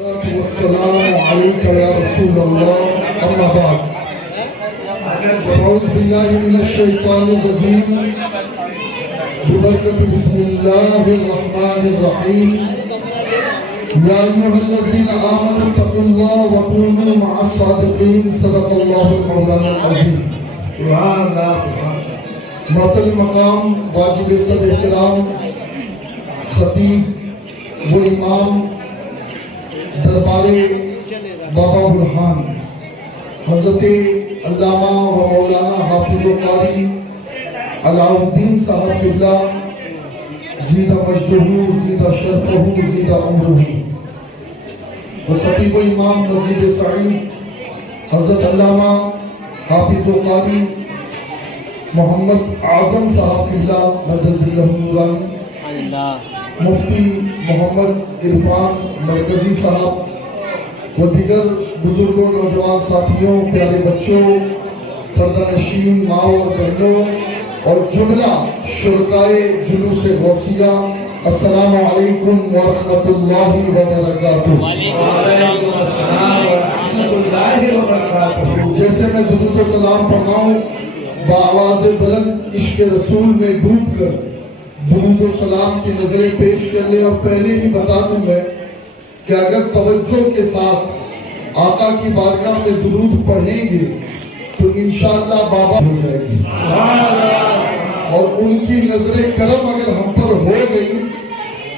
والسلام عليك يا رسول الله أما بعد أعوذ بالله من الشيطان الرجيم ببركة بسم الله الرحمن الرحيم يا أيها الذين آمنوا اتقوا الله وكونوا مع الصادقين صدق الله المولانا العظيم سبحان اللہ معطل مقام واجب صد احترام خطیب و امام دربار بابا برہان حضرت علامہ و مولانا حافظ و قاری علاء الدین صاحب قبلہ زیدہ مجدہ زیدہ شرفہ زیدہ عمرہ و خطیب و امام نذیر سعید حضرت علامہ حافظ و قاری محمد اعظم صاحب قبلہ مدد اللہ نورانی مفتی محمد عرفان مرکزی صاحب و دیگر بزرگوں نوجوان ساتھیوں پیارے بچوں پردہ نشین ماں اور بہنوں اور جملہ شرکائے جلوس غوثیہ السلام علیکم ورحمۃ اللہ وبرکاتہ۔ جیسے میں درود و سلام پڑھاؤں بآواز بلند عشق رسول میں ڈوب کر درود و سلام کی نظریں پیش کر لیں، اور پہلے ہی بتا دوں میں کہ اگر توجہ کے ساتھ آقا کی بارگاہ میں درود پڑھیں گے تو انشاءاللہ بابا ہو جائے گی، اور ان کی نظر کرم اگر ہم پر ہو گئی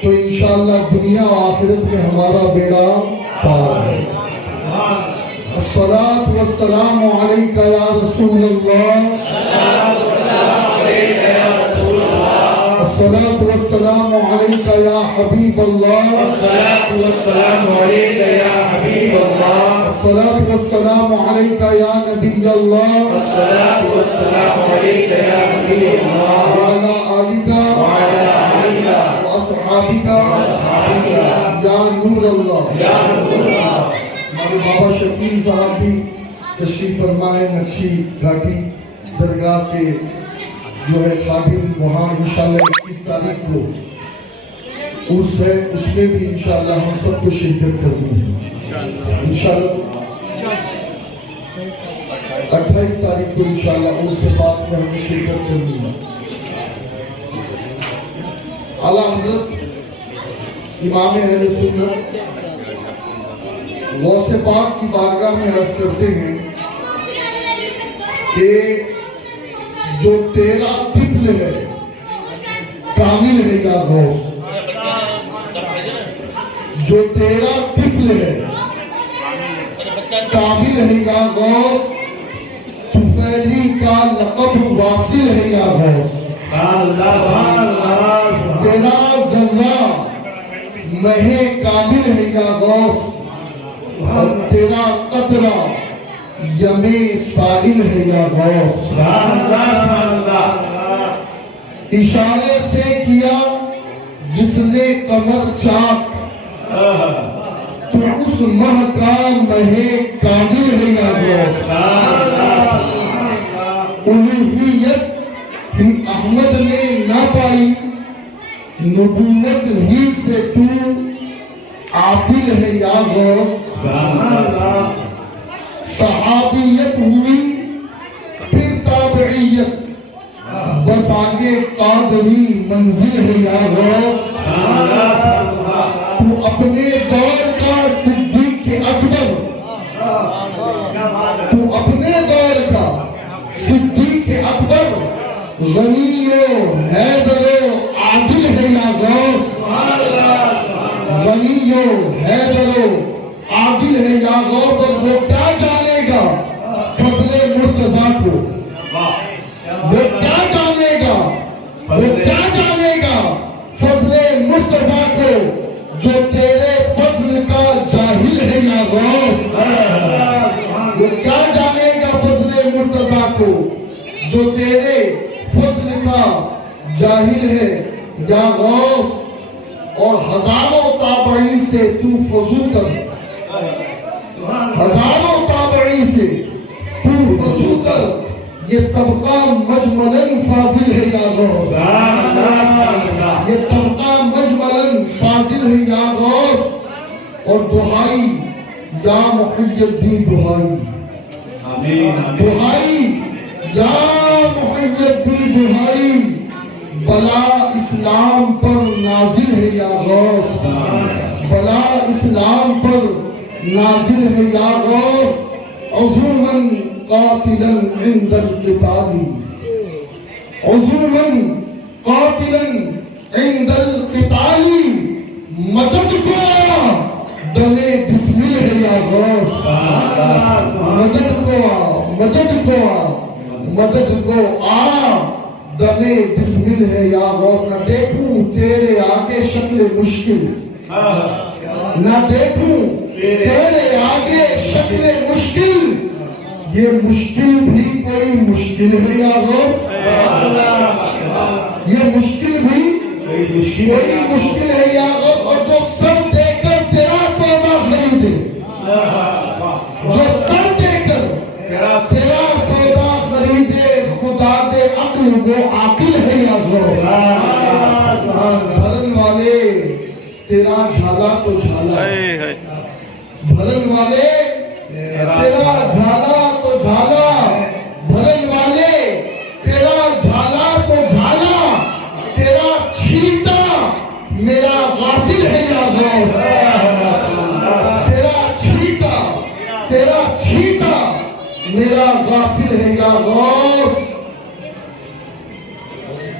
تو انشاءاللہ دنیا و آخرت میں ہمارا بیڑا پار ہے۔ الصلاة والسلام علیکہ یا رسول اللہ، الصلاة والسلام علیکہ یا حبیب اللہ، الصلاة والسلام علیکہ یا نبی اللہ، وعلی آلکہ وأصحابکہ یا نور اللہ۔ ہمارے بابا شکیل صاحب بھی تشریف فرمائے، نقشی گھاٹی درگاہ کے جو ہے خادم، وہاں انشاءاللہ 21 تاریخ کو عرس ہے، اس میں بھی انشاءاللہ ہم سب کو شرکت کرنی ہے انشاءاللہ۔ 28 تاریخ کو انشاءاللہ عرس سے بعد میں ہمیں شرکت کرنی ہے۔ اعلیٰ حضرت امام اہل سنت غوث پاک کی بارگاہ میں عرض کرتے ہیں کہ جو تیرا طفل ہے کامل ہے یا غوث، جو تیرا طفل ہے کامل ہے یا غوث، طفیلی کا لقب واصل ہے یا غوث، تیرا ذرہ مہ کامل ہے یا غوث، اور تیرا قطرہ یمِ سائل ہے یا غوث۔ اشارے سے کیا جس نے قمر چاک، تو اس مہ کا مہ کامل ہے یا غوث۔ الوہیت بھی احمد نے نہ پائی، نبوت ہی سے تو عادل ہے یا غوث۔ صحابیت ہوئی پھر تابعیت، بس آگے قادری منزل ہے یا غوث۔ تو اپنے دور کا صدیق اکبر، تو اپنے دور کا صدیق اکبر، غنی و حیدر و عادل ہے یا غوث، غنی و حیدر و عادل ہے یا غوث۔ اور وہ کیا جانے گا فضل مرتضیٰ کو، وہ کیا جانے گا، وہ کیا جانے گا فضل مرتضیٰ کو، جو تیرے فضل کا جاہل ہے یا غوث۔ وہ کیا جانے گا فضل مرتضیٰ کو، جو تیرے فضل کا جاہل ہے یا غوث۔ اور ہزاروں تابعین سے تو فضو کر، ہزاروں تابعین سے تو فضو کر، یہ طبقہ مجملاً فاضل ہے یا غوث، یہ طبقہ مجملاً فاضل ہے یا غوث۔ اور دعائی یا محی الدین دعائی، دعائی یا محی الدین دعائی، بلا اسلام پر نازل ہے یا غوث، بلا اسلام پر نازل ہے یا غوث، عزوماً قاتلا عند القتال، عزوماً قاتلا عند القتال، مدد کو دمے بسم اللہ یا غوث، مدد کو مدد کو مدد کو آ دمے بسم اللہ یا غوث، نہ دیکھوں تیرے آگے شکل مشکل، نہ دیکھوں تیرے آگے شکل مشکل، یہ مشکل بھی کوئی مشکل ہے یا غوث، یہ مشکل بھی کوئی مشکل ہے یا غوث، اور جو سر دے کر تیرا سودا خریدے، جو سر دے کر تیرا سودا خریدے، خدا دے عقل وہ عاقل ہے یا غوث، بھرن والے تیرا جھالا تو جھالا، بھرن والے تیرا جھالا تو جھالا، بھرن والے تیرا جھالا تو جھالا، تیرا چھیٹا میرا غاسل ہے یا غوث، تیرا چھیٹا میرا غاسل ہے یا غوث،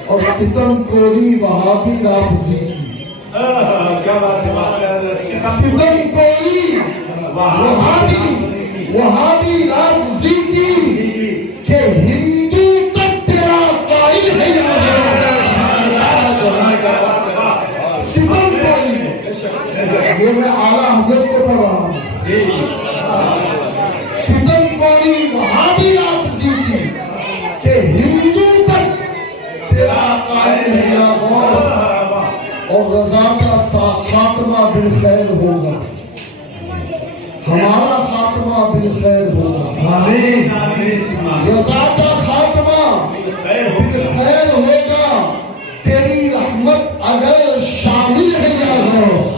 اور ستم کوری وہابی رافضی کی، ستم کوری وہابی رافضی کی، کہ ہندو تک تیرا قائل ہے یا ستم کوری، یہ میں اعلیٰ حضرت کو پڑھ رہا ہوں، ستم کوری وہابی رافضی کی، کہ ہندو تک تیرا قائل ہے یا غوث، اور رضا کا خاتمہ بالخیر ہوگا، ہمارا خاتمہ بالخیر ہوگا، رضا کا خاتمہ بالخیر ہوگا، تیری رحمت اگر شامل ہے یا غوث،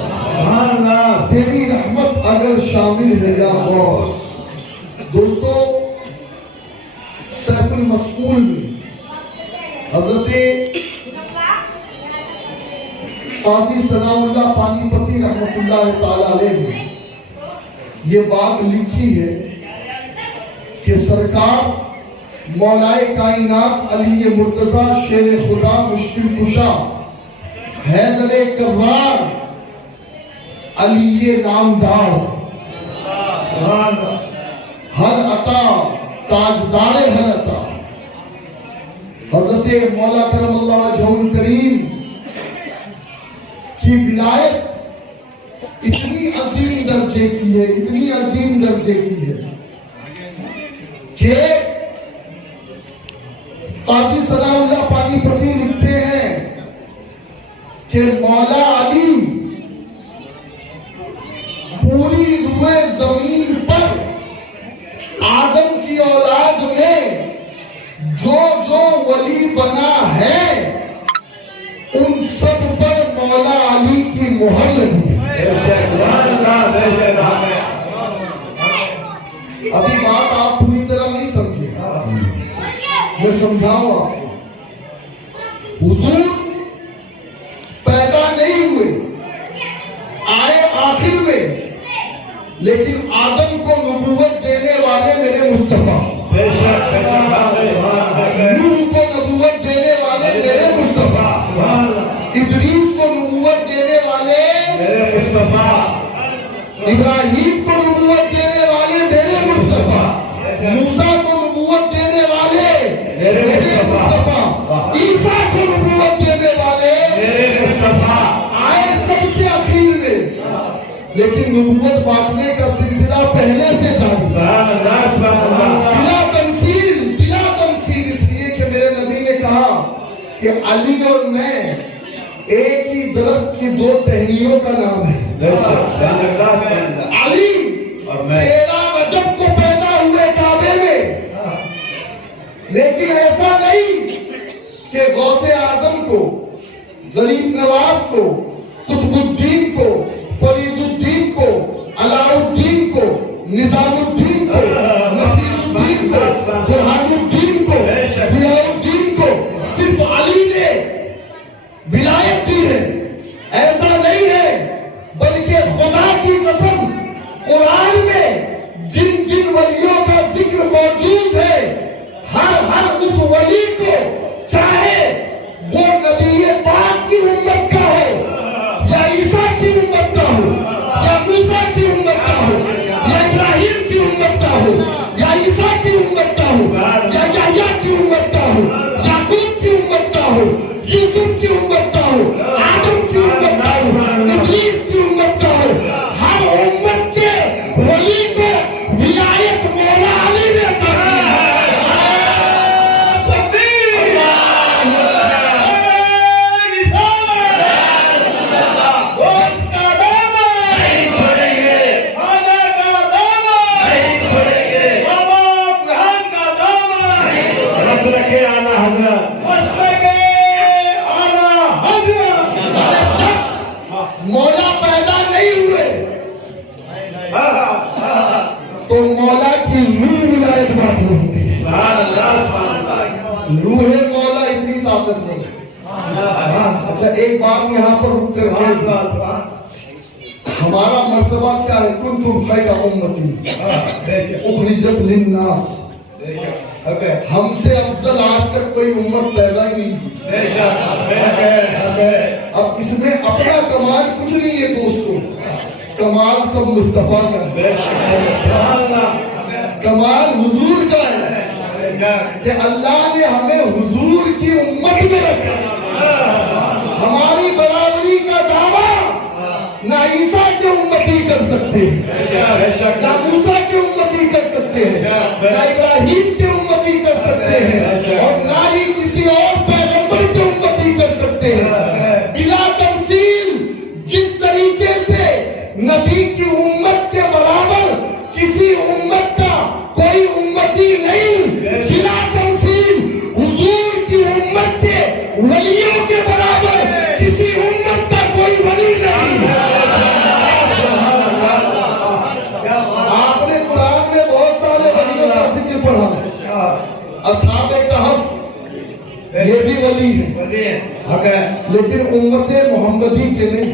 تیری رحمت اگر شامل ہے یا غوث۔ دوستو، سیف المسئول میں حضرت قاضی ثناء اللہ پانی پتی رحمت اللہ تعالیٰ علیہ نے یہ بات لکھی ہے کہ سرکار مولائے کائنات علی مرتضیٰ شیر خدا مشکل کشا حیدر کرار علی نامدار ہر عطا تاجدار ہر عطا، حضرت مولا کرم اللہ وجہہ الکریم کی ولایت اتنی عظیم درجے کی ہے، اتنی عظیم درجے کی ہے کہ قاضی ثناء اللہ پانی پتی لکھتے ہیں کہ مولا علی پوری روئے زمین پر آدم کی اولاد میں جو جو ولی بنا ہے ان سب پر مولا علی کی مہر لگی۔ ابھی بات آپ پوری طرح نہیں سمجھے، میں سمجھاؤں آپ کو۔ حضور پیدا نہیں ہوئے، آئے آخر میں، لیکن آدم کو نبوت دینے والے میرے مصطفیٰ، نوح کو نبوت دینے والے میرے مصطفیٰ، ادریس کو نبوت دینے والے میرے مصطفیٰ، ابراہیم کو نبوت دینے والے میرے مصطفیٰ، موسیٰ کو نبوت دینے والے میرے مصطفیٰ، عیسیٰ کو نبوت دینے والے میرے مصطفیٰ، آئے سب سے اخیر میں، لیکن نبوت بانٹنے کا سلسلہ پہلے سے جاری، بلا تمثیل، اس لیے کہ میرے نبی نے کہا کہ علی اور میں ایک ہی درخت کی دو ٹہنیوں کا نام ہے۔ علی تیرا رجب کو پیدا ہوئے کعبے میں، لیکن ایسا نہیں کہ غوث اعظم کو، غریب نواز کو، قطب الدین کو، فرید الدین کو، روح مولا اتنی طاقت نہیں ہے. اچھا ایک بات یہاں پر رک کر کے ہمارا مرتبہ کیا ہے؟ کنتم خیر امتی اخرجت للناس. ہم سے افضل آج تک کوئی امت پیدا ہی نہیں. اب اس میں اپنا کمال کچھ نہیں ہے دوستوں، کمال سب مصطفیٰ کا ہے. کمال حضور کا ہے کہ اللہ نے ہمیں حضور کی امت میں رکھا. ہماری برابری کا دعویٰ نہ عیسیٰ کی امتی کر سکتے ہیں، نہ موسیٰ کی امتی کر سکتے ہیں، نہ ابراہیم کی امتی کر سکتے ہیں، اور نہ ہی کسی اور پیغمبر کی امتی کر سکتے ہیں. بلا تمثیل جس طریقے سے نبی کی امت کے برابر کسی امت کا کوئی امتی نہیں، بلا تمثیل حضور کی امت کے ولیوں کے برابر کسی امت کا کوئی ولی نہیں. آپ نے قرآن میں بہت سارے ولیوں کا ذکر پڑھا. اصحاب کہف یہ بھی ولی ہیں لیکن امت محمدی کے نہیں.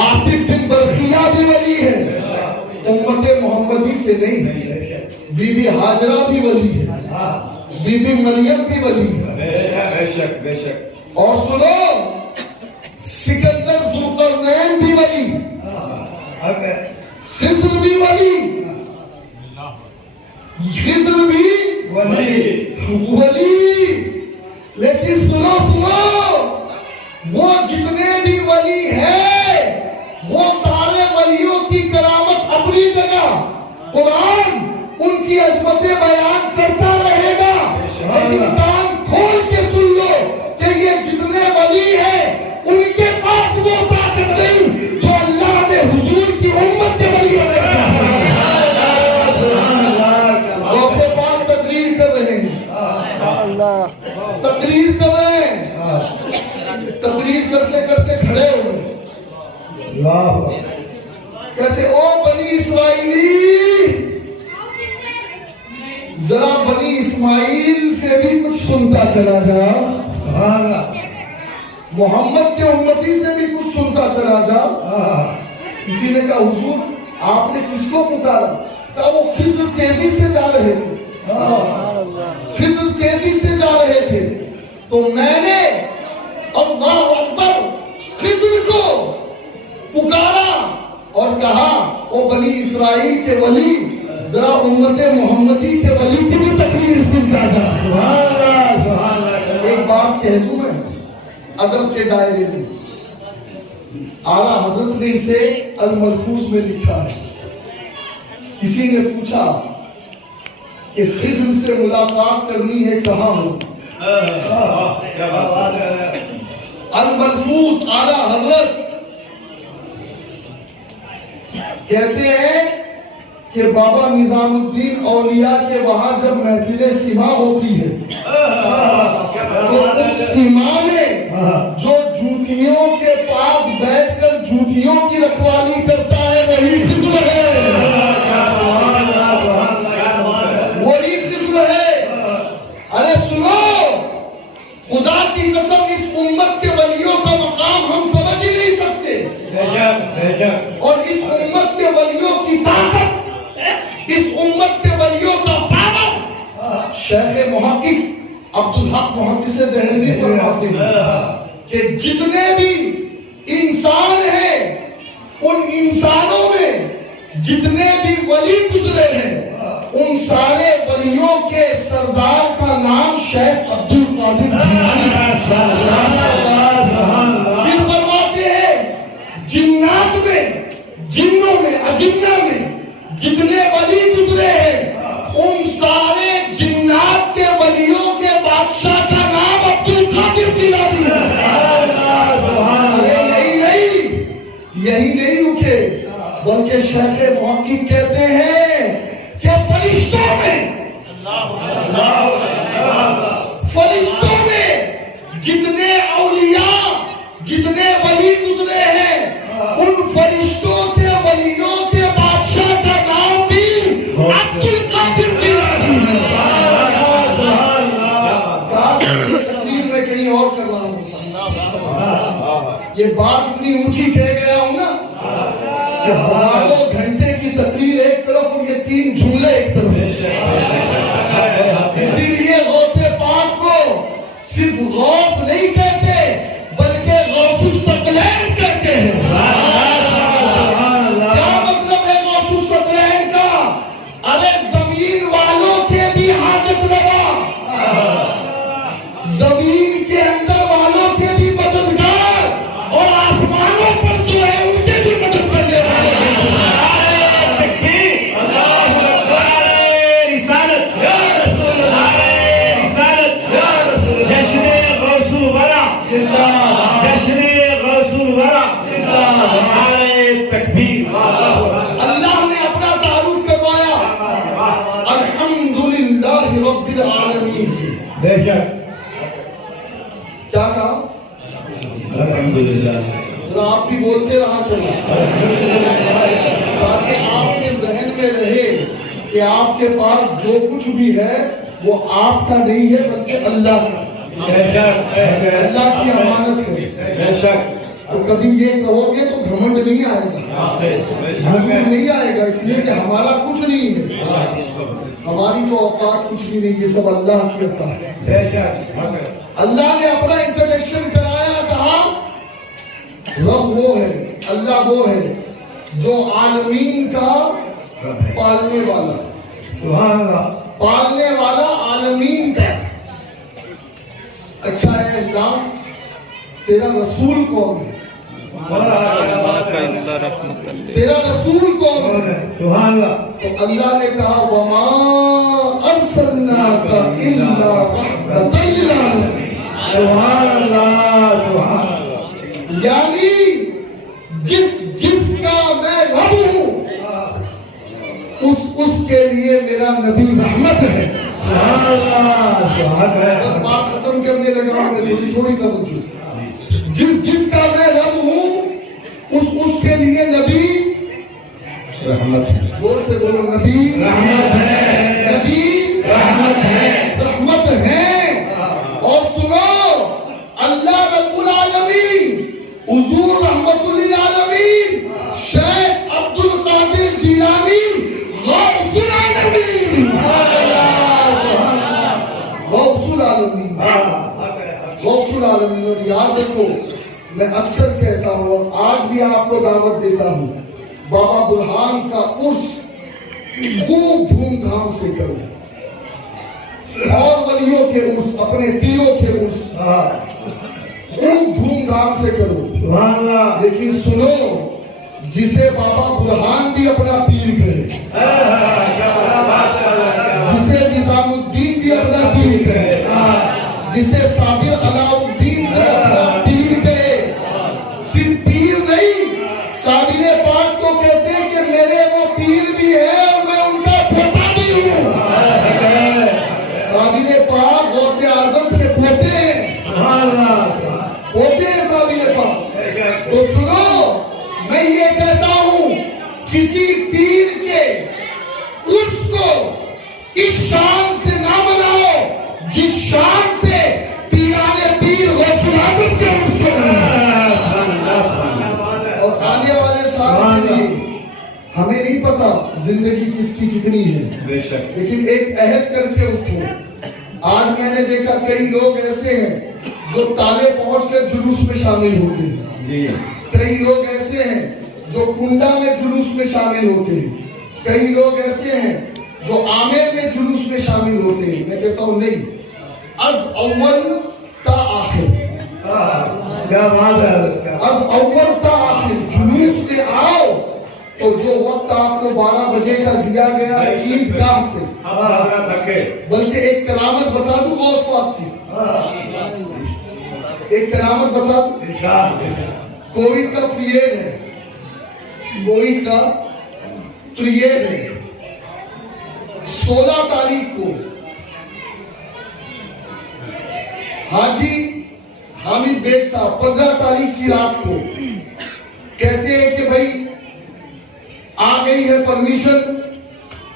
آصف بن برخیہ بھی ولی ہے، امت محمدی کے نہیں. بی بی ہاجرہ بھی ولی ہے، بی بی مریم بھی ولی ہے. اور سنو سکندر ذوالقرنین بھی ولی، خضر بھی ولی، خضر بھی ولی. لیکن سنو وہ جتنے بھی ولی ہیں وہ سارے ولیوں کی کرامت اپنی جگہ قرآن ان کی عظمتیں بیان کرتا رہے گا. لیکن کان کھول کے سن لو کہ یہ جتنے ولی ہیں ان کے پاس وہ طاقت نہیں جو اللہ نے حضور کی امت کے ولی نے کہا. غوث پاک تقریر کر رہے ہیں، تقریر کر رہے ہیں، تقریر کرتے کرتے کھڑے ہوئے کہتے او بنی اسرائیلی ذرا بنی اسماعیل سے بھی کچھ سنتا چلا جا، محمد کے امتی سے بھی کچھ سنتا چلا جا. کسی نے کہا حضور آپ نے کس کو پکارا؟ کہا وہ خضر تیزی سے جا رہے تھے، خضر تیزی سے جا رہے تھے تو میں نے اللہ اکبر خضر کو پکارا اور کہا او بنی اسرائیل کے ولی ذرا امت محمدی کے ولی کی بھی تقریر سنتا جا. ایک بات کہہ دوں میں ادب کے دائرے میں، اعلیٰ حضرت نے اسے الملفوظ میں لکھا ہے. کسی نے پوچھا کہ خضر سے ملاقات کرنی ہے کہاں ہو؟ الملفوظ اعلیٰ حضرت کہتے ہیں کہ بابا نظام الدین اولیاء کے وہاں جب محفل سما ہوتی ہے تو اس سما میں جو جوتیوں کے پاس بیٹھ کر جوتیوں کی رکھوالی کرتا ہے وہی خضر ہے، وہی خضر ہے. ارے سنو خدا کی قسم اس امت کے ولیوں کا مقام ہم سمجھ ہی نہیں سکتے، اور اس امت کے ولیوں کی طاقت، اس امت کے ولیوں کا پاور. شیخ محقق عبدالحق محدث دہلوی فرماتے ہیں کہ جتنے بھی انسان ہیں ان انسانوں میں جتنے بھی ولی گزرے ہیں ان سارے ولیوں کے سردار کا نام شیخ عبدالقادر جیلانی ہے. پھر فرماتے ہیں جنات میں، جنوں میں، اجنہ میں جتنے ولی گزرے ہیں ان سارے جنات کے ولیوں کے بادشاہ کا نام عبدالقادر جیلانی ہے. یہی نہیں رکے بلکہ شیخ محقق کہتے ہیں کہ فرشتوں میں جتنے اولیاء جتنے ولی گزرے ہیں ان فرشتوں کے ولیوں کے بادشاہ کا نام بھی عبدالقادر جیلانی ہے. اللہ نے اپنا تعارف کروایا الحمدللہ رب العالمین سے. بے شک. کیا کہا؟ الحمدللہ. ذرا آپ بھی بولتے رہا کریں تاکہ آپ کے ذہن میں رہے کہ آپ کے پاس جو کچھ بھی ہے وہ آپ کا نہیں ہے بلکہ اللہ کا. اللہ کی امانت ہے. بے شک. تو کبھی یہ کہو گے تو گھمنڈ نہیں آئے گا, غرور نہیں آئے گا, اس لیے کہ ہمارا کچھ نہیں ہے, ہماری تو اوقات کچھ بھی نہیں, یہ سب اللہ کی عطا ہے. اللہ نے اپنا انٹروڈکشن کرایا, کہا رب وہ ہے, اللہ وہ ہے جو عالمین کا پالنے والا, پالنے والا عالمین کا. اچھا ہے اللہ, تیرا رسول کون ہے؟ تیرا رسول کون ہے؟ تو اللہ نے کہا وما ارسلناک الا رحمۃ للعالمین. یعنی جس کا میں رب ہوں اس کے لیے میرا نبی رحمت ہے. بس بات ختم کرنے لگا ہوں, میں تھوڑی توجہ. جس کا میں رب ہوں اس کے لیے نبی رحمت ہے. زور سے بولو, نبی رحمت ہے, نبی رحمت ہے, رحمت ہے. اور سنو, اللہ رب العالمین حضور رحمت للعالمین شیخ عبد القادر جیلانی غوث العالمین, غوث العالمین, غوث العالمین. اور یاد رکھو, میں اکثر کہتا ہوں اور آج بھی آپ کو دعوت دیتا ہوں, بابا برہان کا عرس خوب دھوم دھام سے کرو, اور ولیوں کے عرس, اپنے پیروں کے عرس خوب دھوم دھام سے کرو. لیکن سنو, جسے بابا برہان بھی اپنا پیر کہے, جسے نظام الدین بھی اپنا پیر کہے, جسے صابر علاؤالدین بھی اپنا پیر کہے, صرف پیر نہیں, صابر پاک تو کہتے ہیں کہ میرے وہ پیر بھی ہے اور میں ان کا پوتا بھی ہوں. صابر پاک غوث اعظم کے پوتے ہیں, پوتے ہیں صابر پاک. تو سنو, میں یہ کہتا ہوں کسی پیر کے عرس کو اس شان سے نہ مناؤ جس شان سے پیرانے پیر غوث اعظم کے عرس کو مناؤ. اور آنے والے سال کے لیے ہمیں نہیں پتا زندگی کس کی کتنی ہے, لیکن ایک عہد کر کے اٹھو. آج میں نے دیکھا کئی لوگ ایسے ہیں جو تالے پہنچ کر جلوس میں شامل ہوتے ہیں, کئی لوگ ایسے ہیں جو کنڈا میں جلوس میں شامل ہوتے ہیں, کئی لوگ ایسے ہیں جو عامر میں جلوس میں شامل ہوتے ہیں. میں کہتا ہوں نہیں, از اول تا آخر, از اول تا آخر جلوس میں آؤ. تو جو وقت آپ کو 12 بجے کا دیا گیا ہے عید گاہ سے, بلکہ ایک کرامت بتا دوں غوث پاک کی, ایک کرامت بتا دوں. کووڈ کا پیریڈ ہے, کووڈ کا پیریڈ ہے. 16 تاریخ کو حاجی حامد بیگ صاحب 15 تاریخ کی رات کو کہتے ہیں کہ بھائی آ گئی ہے پرمیشن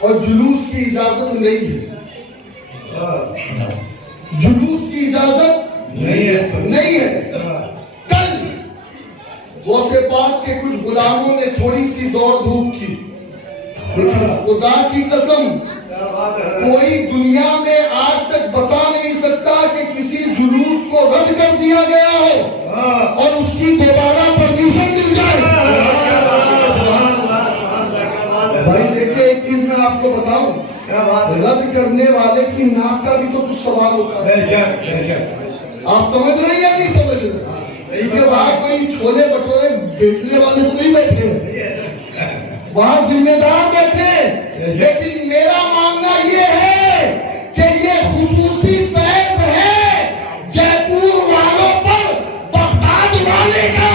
اور جلوس کی اجازت نہیں ہے, جلوس کی اجازت نہیں ہے. کل غوث پاک کے کچھ غلاموں نے تھوڑی سی دوڑ دھوپ کی, خدا کی قسم کوئی دنیا میں آج تک بتا نہیں سکتا کہ کسی جلوس کو رد کر دیا گیا ہو اور اس کی دوبارہ پرمیشن مل جائے. بھائی دیکھیں, ایک چیز میں آپ کو بتاؤں, رد کرنے والے کی ناک کا بھی تو کچھ سوال ہوتا ہے. آپ سمجھ رہے ہیں یا نہیں سمجھ رہے؟ کیونکہ وہاں کوئی چھولے بٹورے بیچنے والے تو نہیں بیٹھے ہیں, وہاں ذمہ دار بیٹھے. لیکن میرا ماننا یہ ہے کہ یہ خصوصی فیض ہے جے پور والوں پر بغداد والے کا,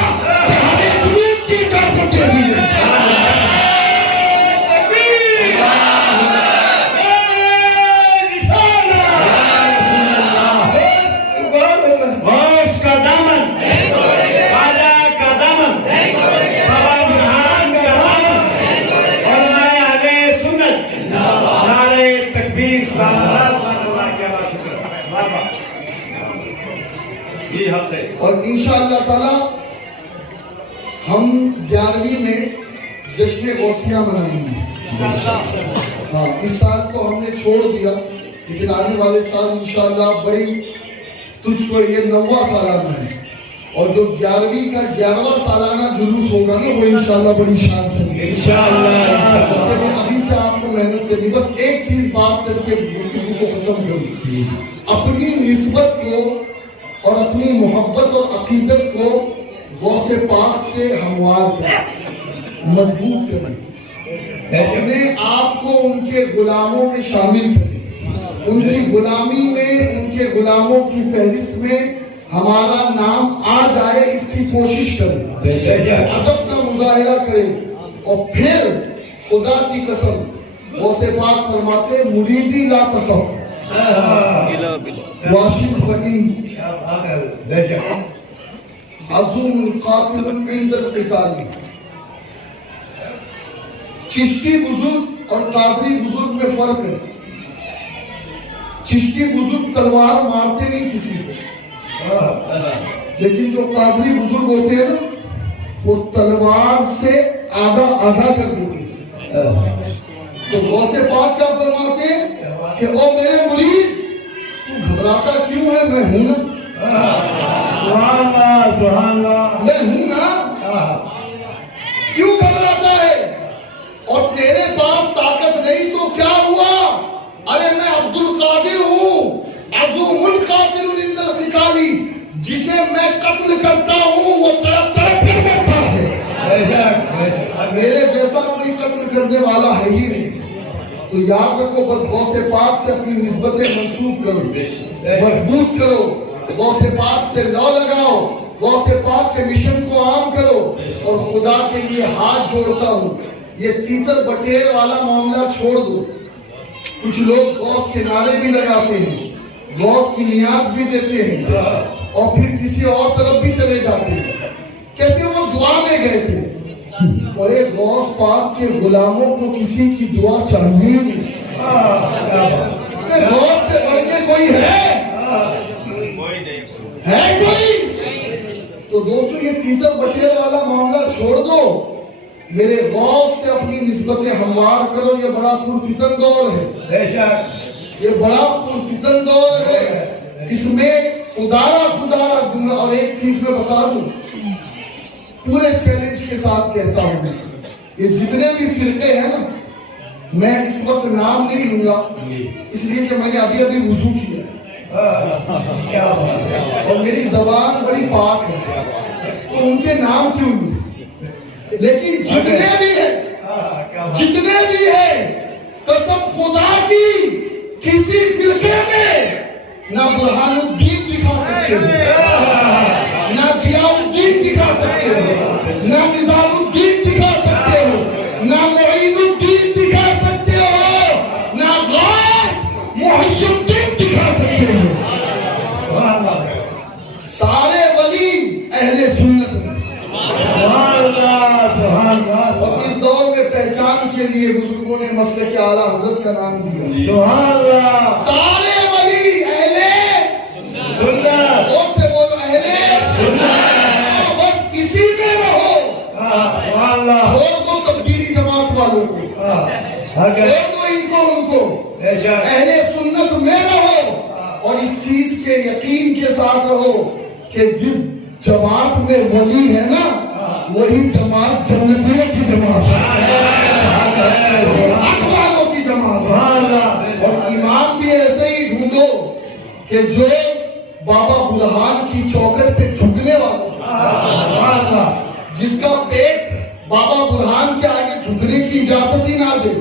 کہ ہمیں جلوس کی اجازت دے دی ہے. اور انشاءاللہ تعالی ہم 11ویں میں جشن غوثیہ منائیں گے. ہاں اس سال تو ہم نے چھوڑ دیا لیکن آنے والے سال انشاءاللہ بڑی تجھ کو یہ 9واں سالانہ ہے اور جو 11ویں کا 11واں سالانہ جلوس ہوگا نا وہ انشاءاللہ بڑی شان سے لیکن ابھی سے آپ کو محنت کرنی. بس ایک چیز بات کر کے گفتگو کو ختم کروں. اپنی نسبت کو اور اپنی محبت اور عقیدت کو غوث پاک سے ہموار کریں, مضبوط کریں, اپنے آپ کو ان کے غلاموں میں شامل کریں, ان کی غلامی میں, ان کے غلاموں کی فہرست میں ہمارا نام آ جائے اس کی کوشش کریں, ادب کا مظاہرہ کریں. اور پھر خدا کی قسم غوث پاک فرماتے مریدی لا تخف واشم فقیر عظیم القاتل عند القتال. چشتی بزرگ اور قادری بزرگ میں فرق ہے. چشتی بزرگ تلوار مارتے نہیں کسی کو, لیکن جو قادری بزرگ ہوتے ہیں نا وہ تلوار سے آدھا آدھا کر دیتے ہیں. تو غوث پاک کیا فرماتے ہیں کہ او میرے مرید تو گھبراتا کیوں ہے, میں ہوں نا, میں ہوں نا, کیوں گھبراتا ہے؟ اور تیرے پاس طاقت نہیں تو کیا ہوا؟ ارے میں عبد القادر ہوں, عظیم القاتل عند القتال, جسے میں قتل کرتا ہوں وہ تڑپ تڑپ کر مرتا ہے. میرے جیسا کوئی قتل کرنے والا ہے ہی نہیں. تو یاد رکھو, بس غوث پاک سے اپنی نسبتیں منسوب کرو, مضبوط کرو, غوث پاک سے لو لگاؤ, غوث پاک کے مشن کو عام کرو. اور خدا کے لیے ہاتھ جوڑتا ہوں, یہ تیتر بٹیر والا معاملہ چھوڑ دو. کچھ لوگ غوث کے نعرے بھی لگاتے ہیں, غوث کی نیاز بھی دیتے ہیں اور پھر کسی اور طرف بھی چلے جاتے ہیں, کہتے ہیں وہ دعا میں گئے تھے. اور ایک غوث پاک کے غلاموں کو کسی کی دعا چاہیے نہیں. غوث سے بڑھ کے کوئی ہے کوئی؟ تو دوستو یہ تیتر بٹیر والا معاملہ چھوڑ دو, میرے غوث سے اپنی نسبتیں ہموار کرو. یہ بڑا پرفتن دور ہے, یہ بڑا پرفتن دور ہے, اس میں خدارا گناہ. اور ایک چیز میں بتا دوں, پورے چیلنج کے ساتھ کہتا ہوں, یہ جتنے بھی فرقے ہیں نا, میں اس وقت نام نہیں لوں گا اس لیے کہ میں نے ابھی وضو کیا ہے اور میری زبان بڑی پاک ہے, تو ان کے نام کیوں نہیں. لیکن جتنے بھی ہیں قسم خدا کی کسی فرقے میں نہ برہان الدین دکھا سکتے ہو, نہ ضیاء الدین دکھا سکتے ہو, نہ نظام الدین دکھا سکتے ہو, نہ معین الدین دکھا سکتے ہو, نہ غوث محی الدین دکھا سکتے ہو. سارے ولی اہل سنت ہیں. اور اس دور میں پہچان کے لیے بزرگوں نے مسلک اعلیٰ حضرت کا نام دیا. سارے ولی اہل سنت, اور سے بولو اہل سنت. بس اسی میں رہو, چھوڑ دو تبدیلی جماعت والوں کو, چھوڑ دو ان کو اہل سنت میں رہو. اور اس چیز کے یقین کے ساتھ رہو کہ جس جماعت میں ولی ہے نا وہی جماعت جنتیوں کی جماعت ہے, اخوانوں کی جماعت ہے. اور امام بھی ایسے ہی ڈھونڈو کہ جو بابا برہان کی چوکٹ پہ جھکنے والا, جس کا پیٹ بابا برہان کے آگے جھکنے کی اجازت ہی نہ دے,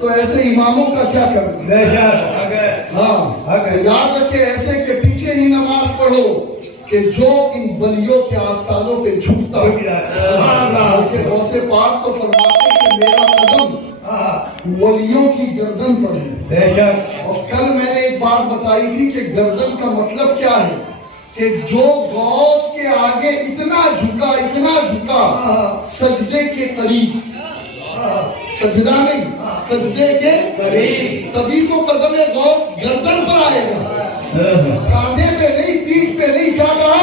تو ایسے اماموں کا کیا کرنا. ہاں یاد رکھے, ایسے کے پیچھے ہی نماز پڑھو کہ جو ان ولیوں کے آستانوں پہ جھکتا ہے. غوث پاک تو فرماتے کہ میرا قدم ولیوں کی گردن پر ہے. اور کل میں نے ایک بات بتائی تھی کہ گردن کا مطلب کیا ہے, کہ جو غوث کے آگے اتنا جھکا سجدے کے قریب, سجدہ نہیں سجدے کے قریب, تبھی تو قدم غوث گردن پر آئے گا, کاندھے پہ نہیں, پیٹھ پہ نہیں. کیا کہا؟